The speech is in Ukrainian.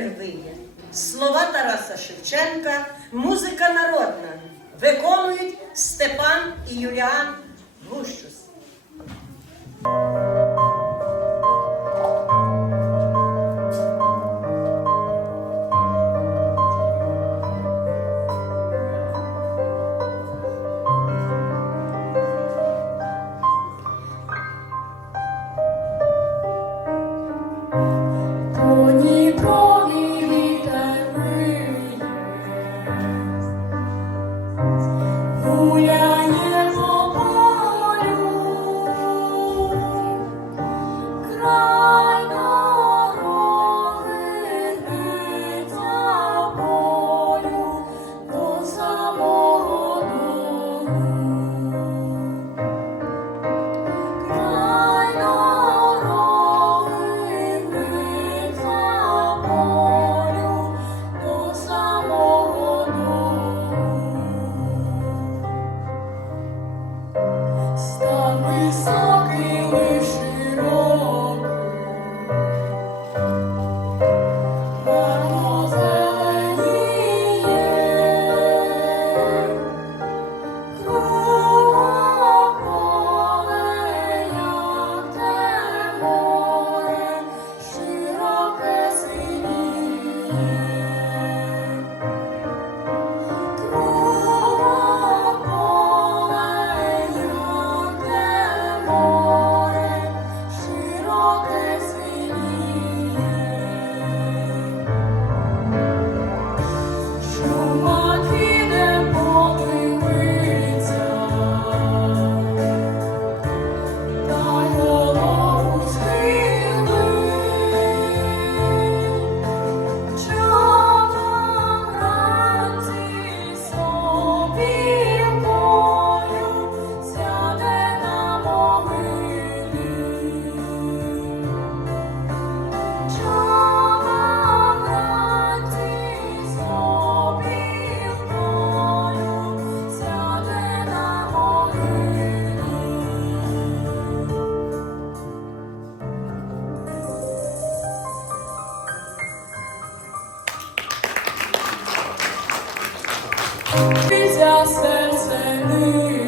вітер. Слова Тараса Шевченка, музика народна. Виконують Степан і Юліан Гущус. Коні 不要 Güzel seslenir